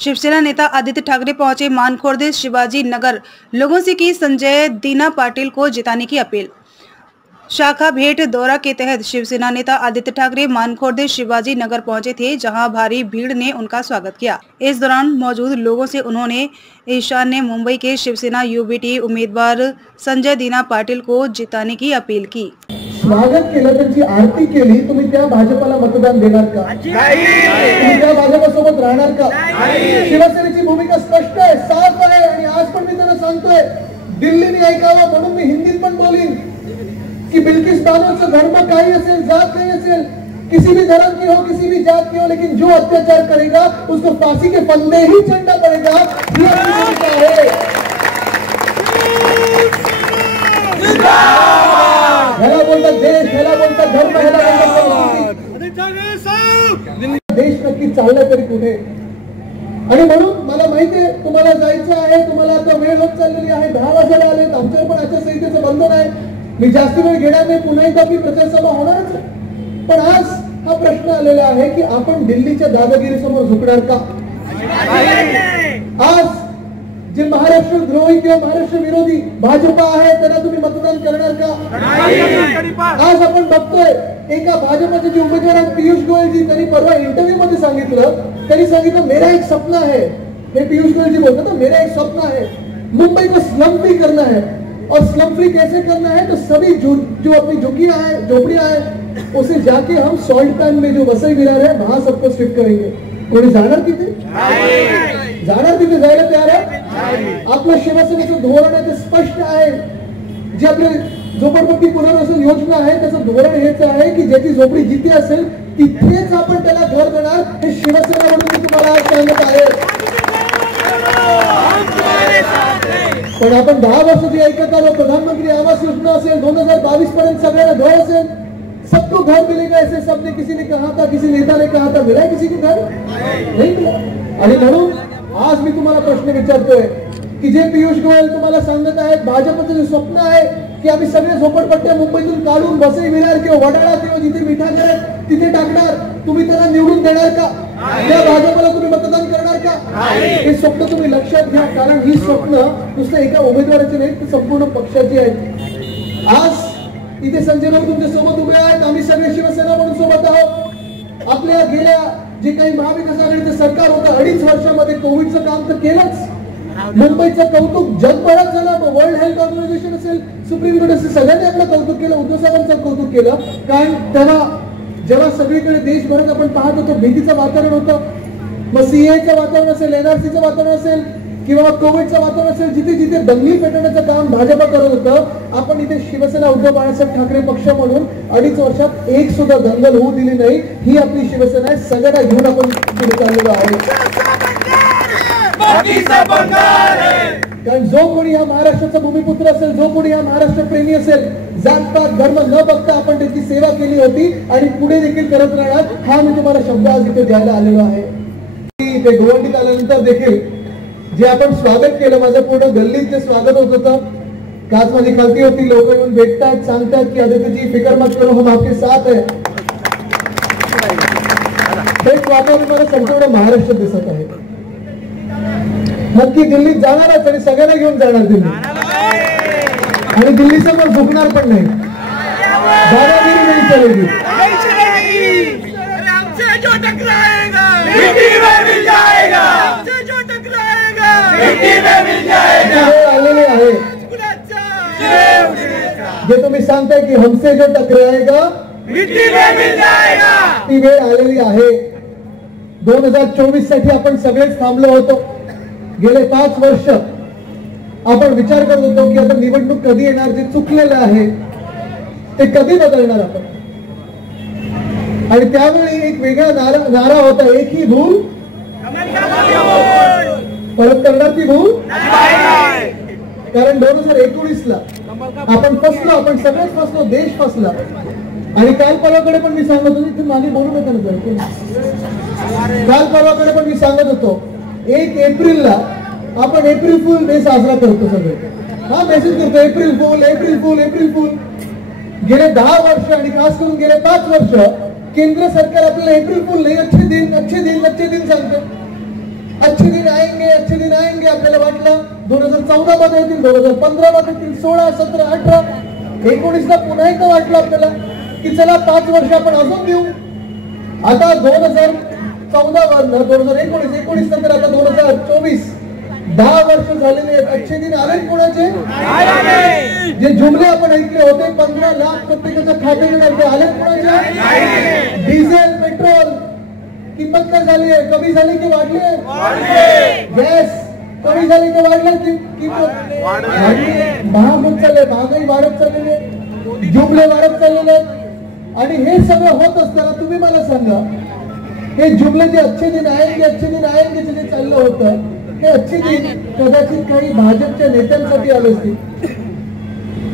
शिवसेना नेता आदित्य ठाकरे पहुंचे मानखुर्द शिवाजी नगर, लोगों से की संजय दीना पाटिल को जिताने की अपील। शाखा भेंट दौरा के तहत शिवसेना नेता आदित्य ठाकरे मानखुर्द शिवाजी नगर पहुंचे थे, जहां भारी भीड़ ने उनका स्वागत किया। इस दौरान मौजूद लोगों से उन्होंने ईशान्य मुंबई के शिवसेना यूबीटी उम्मीदवार संजय दीना पाटिल को जिताने की अपील की। स्वागत केलं, त्यांची आरती केली, तुम्ही त्या भाजपाला मतदान देणार का? तुम्ही त्या भाजपासोबत राहणार का? शिवसेनेची भूमिका स्पष्ट आहे, साफ आहे आणि आज पण मी त्यांना सांगतोय, दिल्लीने ऐकावं म्हणून मी हिंदीत पण बोलीन कि बिल्किस बानोचा धर्म काही असेल, जात काही असेल, किसी भी धर्म की हो, किसी भी जात की हो, लेकिन जो अत्याचार करेगा उसको फांसी के फंदे ही चढ़ना पड़ेगा। ह्याला बोलतात देश, ह्याला बोलतात धर्म, ह्याला बोलतात देश नक्की चालला तरी कुठे। आणि म्हणून मला माहितीये तुम्हाला जायचं आहे, तुम्हाला आता वेळ होत चाललेली आहे, 10 वाजायला आले, आमच्यावर पण आचारसंहितेचं बंधन आहे, मी जास्त वेळ घेणार नाही, पुन्हा एकदा आपली प्रचार सभा होणारच आहे। पण आज हा प्रश्न आलेला आहे की आपण दिल्लीच्या दादागिरीसमोर झुकणार का? आज जे महाराष्ट्र द्रोही किंवा महाराष्ट्र विरोधी भाजपा आहे त्यांना तुम्ही मतदान करणार का? आज आपण बघतोय एका भाजपाचे जे उमेदवार आहेत पियुष गोयल जी, त्यांनी परवा इंटरव्ह्यू मध्ये सांगितलं मेरा एक सपना है, हे पियुष गोयल जी बोलते ना, मेरा एक सपना है मुंबई को स्लम फ्री करना है। और स्लम फ्री कैसे करना है? तो सभी जो अपनी झोपड़ियां है उसे जाके हम सॉल्ट पैन में जो वसई विरार है वहां सबको शिफ्ट करेंगे। कोणी जाणार तिथे? जायला तयार आहे? आपलं शिवसेनेचं धोरण आहे ते स्पष्ट आहे, जे आपले झोपडपट्टी पुनर्वसन योजना आहे त्याचं धोरण हेच आहे की ज्याची झोपडी जिथे असेल तिथेच आपण त्याला घर देणार। हे शिवसेना म्हणून मी तुम्हाला आज सांगत आहे। पण आपण 10 वर्ष जे ऐकत आलो, प्रधानमंत्री आवास योजना असेल, 2022 पर्यंत सगळ्यांना घर असेल, सबको घर मिलेगा ऐसे सबने किसी ने कहा था, किसी नेता ने कहा था, मिला किसी को घर नहीं मिला। आणि म्हणून आज मी तुम्हाला प्रश्न विचारतोय की जे पियुष गोयल तुम्हाला सांगत आहेत, भाजपचं जे स्वप्न आहे की आम्ही सगळे झोपडपट्ट्या मुंबईतून काढून वसई विरार किंवा वडाळा किंवा जिथे मिठागर आहे तिथे टाकणार, तुम्ही त्याला निवडून देणार का? त्या भाजपला तुम्ही मतदान करणार का? हे स्वप्न तुम्ही लक्षात घ्या, कारण ही स्वप्न नुसतं एका उमेदवाराची नाही तर संपूर्ण पक्षाची आहेत। आज इथे संजय राऊत तुमच्या सोबत उभे आहेत, आम्ही सगळे शिवसेना म्हणून सोबत आहोत। आपल्या गेल्या जे काही महाविकास आघाडीचं सरकार होतं 2.5 वर्षामध्ये कोविडचं काम तर केलंच, मुंबईचं कौतुक जगभरात झालं, वर्ल्ड हेल्थ ऑर्गनायझेशन असेल, सुप्रीम कोर्ट असेल, सगळ्यांनी आपलं कौतुक केलं, उद्धव साहेबांचं कौतुक केलं। कारण तेव्हा जेव्हा सगळीकडे देशभरात आपण पाहत होतो भीतीचं वातावरण होतं, मग सीएचं वातावरण असेल, एनआरसीचं वातावरण असेल किंवा कोविडचं वातावरण असेल, जिथे जिथे दंगली पेटवण्याचं काम भाजपा करत होतं, आपण इथे शिवसेना उद्धव बाळासाहेब ठाकरे पक्ष म्हणून 2.5 वर्षात एक सुद्धा दंगल होऊ दिली नाही। ही आपली शिवसेना आहे, सगळ्यांना घेऊन आपण पुढे चाललेलो आहोत। कारण जो कोणी या महाराष्ट्राचा भूमिपुत्र असेल, जो कोणी या महाराष्ट्र प्रेमी असेल, जातपात धर्म न बघता आपण त्याची सेवा केली होती आणि पुढे देखील करत राहणार, हा मी तुम्हाला शब्द आज इथे द्यायला आलेलो आहे। ते गोवंडीत आल्यानंतर देखील जे आपण स्वागत केलं, माझं पूर्ण गल्लीत जे स्वागत होत होतं, काच माझी खालती होती, लोक येऊन भेटतात, सांगतात की आदित्यजी फिकर मत करो, हम आपके साथ है। तेच वातावरण मला संपूर्ण महाराष्ट्र दिसत आहे। नक्की दिल्लीत जाणारच आणि सगळ्यांना घेऊन जाणार दिल्ली, आणि दिल्ली समोर झुकणार पण नाही, दादागिरी नाही चलेगी। हमसे जो टकराएगा मिट्टी में मिल जाएगा, हमसे जो टकराएगा मिट्टी में मिल जाएगा। आलेले आहे जे तुम्ही सांगताय की हमसे जो टकराएगा मिट्टी में मिल जाएगा, ती वेळ आलेली आहे। 2024 साठी आपण सगळेच थांबलो होतो। गेले 5 वर्ष आपण विचार करत होतो की आता निवडणूक कधी येणार, जे चुकलेलं आहे ते कधी बदलणार आपण। आणि त्यावेळी एक वेगळा नारा होता, एक ही भूल परत करणार ती भूल। कारण 2019ला आपण फसलो, आपण सगळेच फसलो, देश फसला। आणि काल परवाकडे पण मी सांगत होतो, मागे बोलू नका ना, काल परवाकडे पण मी सांगत होतो 1 एप्रिलला आपण एप्रिल फुल डे साजरा करतो, सगळे हा मेसेज करतो April fool April fool April fool. गेले 10 वर्ष आणि खास करून गेले 5 वर्ष केंद्र सरकार आपल्याला एप्रिल फुल नाही अच्छे दिन सांगते। अच्छे दिन आएंगे आपल्याला वाटलं 2014 मध्ये येतील, 2015 मध्ये येतील, 16, 17, 18, 19ला पुन्हा एकदा वाटलं आपल्याला की चला 5 वर्ष आपण अजून देऊ. आता 2014 वरनं 2019 नंतर आता 2024, 10 वर्ष झालेले आहेत. अच्छे दिन आले कोणाचे? जे जुमले आपण ऐकले होते 15 लाख प्रत्येकाच्या खात्यामध्ये आले कोणाचे? डिझेल पेट्रोल किंमत काय झाली आहे? कमी झाली की वाढली आहे? गॅस कमी झाली की वाढली की किंमत महाग होत चालले, महागाई वाढत चाललेली आहे, जुमले वाढत चाललेले आहेत. आणि हे सगळं होत असताना तुम्ही मला सांगा, हे जुमले जे अच्छे दिन आएंगे जे चाललं होतं, हे अच्छे दिन कदाचित काही भाजपच्या नेत्यांसाठी आले असतील,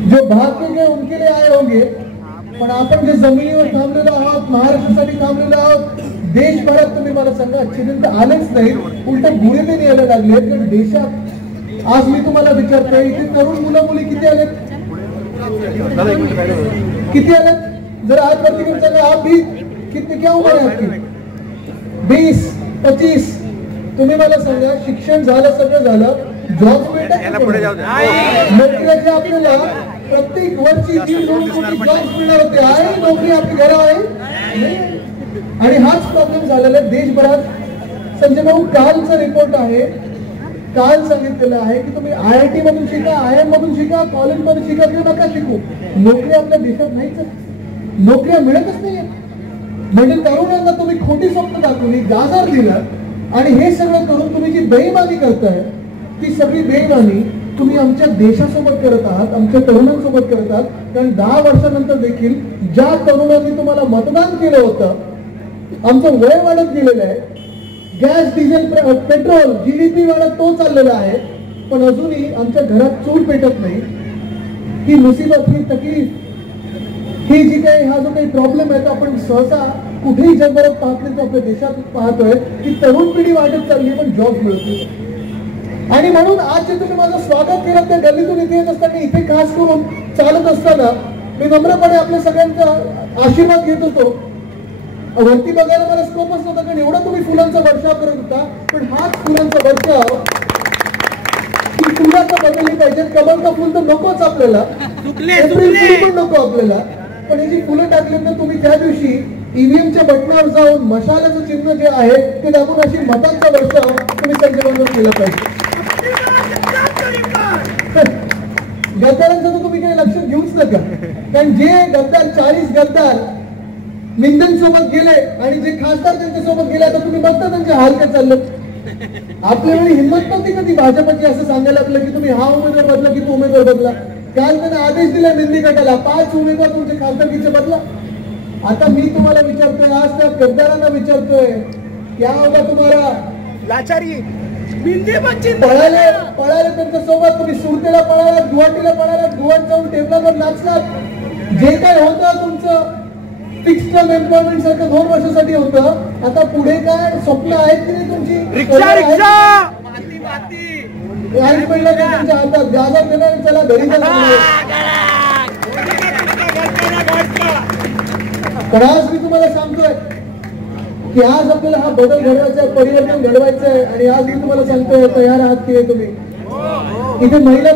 जो भाग्य के उनके लिए आए होंगे. पण आपण जे जमिनीवर थांबलेलो आहोत, महाराष्ट्रासाठी थांबलेलो आहोत, देशभरात तुम्ही मला सांगा अच्छे दिन तर आलेच नाही, उलट बुरे दिन यायला लागले. कारण देशात आज मी तुम्हाला विचारतोय, इथे तरुण मुलं मुली किती आलेत? किती आलेत? जर आज प्रतिक्रिया चला, आप भी कितने, क्या उम्र है आपकी? 20, 25. तुम्ही मला सांगा, शिक्षण झालं, सगळं झालं, जॉब मिळतात, नोकऱ्याच्या आपल्याला प्रत्येक वर्षी 1.5 कोटी जॉब मिळणार होते. आहे नोकरी आपली घरा आहे? आणि हाच प्रॉब्लेम झालेला आहे देशभरात. संजय भाऊ, कालचा रिपोर्ट आहे, काल सांगितलेलं आहे की तुम्ही IIT मधून शिका, IIM मधून शिका, कॉलेज मध्ये शिका किंवा नका शिकू, नोकरी आपल्या देशात नाहीच, नोकऱ्या मिळतच नाहीये. म्हणजे तरुणांना तुम्ही खोटी स्वप्न दाखवली, गाजर दिलं, आणि हे सगळं करून तुम्ही जी बेईमानी करताय, ती सगळी बेईमानी तुम्ही आमच्या देशासोबत करत आहात, आमच्या तरुणांसोबत करत आहात. कारण 10 वर्षानंतर देखील ज्या तरुणांनी तुम्हाला मतदान केलं होतं, आमचं वय वाढत गेलेलं आहे, गॅस, डिझेल, पेट्रोल, GDP वाढत तो चाललेला आहे, पण अजूनही आमच्या घरात चूल पेटत नाही. ही मुसीबत, ही तकलीफ, ही जी काही, हा जो काही प्रॉब्लेम आहे, तो आपण सहसा कुठेही जगभरात पाहत नाही, तो आपल्या देशात पाहतोय की तरुण पिढी वाढत चालली पण जॉब मिळत नाही. आणि म्हणून आज जे तुम्ही माझं स्वागत केलं त्या गल्लीतून इथे येत असताना, इथे खास करून चालत असताना मी नम्रपणे आपल्या सगळ्यांचा आशीर्वाद घेत होतो. वरती बघायला मला स्कोपच नव्हता, कारण एवढा तुम्ही फुलांचा वर्षाव करत होता. पण हाच फुलांचा वर्षाव, ही फुलं तर बदलली पाहिजे. कमल का फुल तर नकोच आपल्याला, एप्रिल फुल पण नको आपल्याला, पण ही जी फुलं टाकली तर तुम्ही त्या दिवशी EVMच्या बटनावर जाऊन मशालाचं चिन्ह जे आहे ते दाबून अशी मतांचा वर्षाव तुम्ही संचलनावर केला पाहिजे. गद्दारांचं तर तुम्ही काही लक्ष घेऊच नका, कारण जे गद्दार 40 गद्दार मिंदनसोबत गेले आणि जे खासदार त्यांच्यासोबत गेले, आता तुम्ही बघता त्यांचे हाल काय चालले. आपल्या वेळी हिंमत नव्हती कधी भाजपची असं सांगायला लागलं की तुम्ही हा उमेदवार बदला की तो उमेदवार बदला. काल त्याने आदेश दिला मेंदी गटाला, 5 उमेदवार तुमचे खासदारकीचे बदला. आता मी तुम्हाला विचारतोय, आज त्या गद्दारांना विचारतोय, क्या होगा तुम्हाला? लाचारी, पळाले त्यांच्यासोबत. तुम्ही सुरतेला पळालात, गुवाहाटीला पळालात, गुवाहाटी जाऊन टेबलावर नाचलात. जे काय होतं तुमचं फिक्स टर्म एम्प्लॉयमेंट सारखं 2 वर्षासाठी होतं, आता पुढे काय स्वप्न आहेत की नाही तुमची? तुमच्या हातात गाजर देणार, चला घरी पण आज मी तुम्हाला सांगतोय की आज आपल्याला हा बदल घडवायचा आहे, परिवर्तन घडवायचं आहे. आणि आज मी तुम्हाला सांगतोय, तयार आहात की तुम्ही? इथे महिला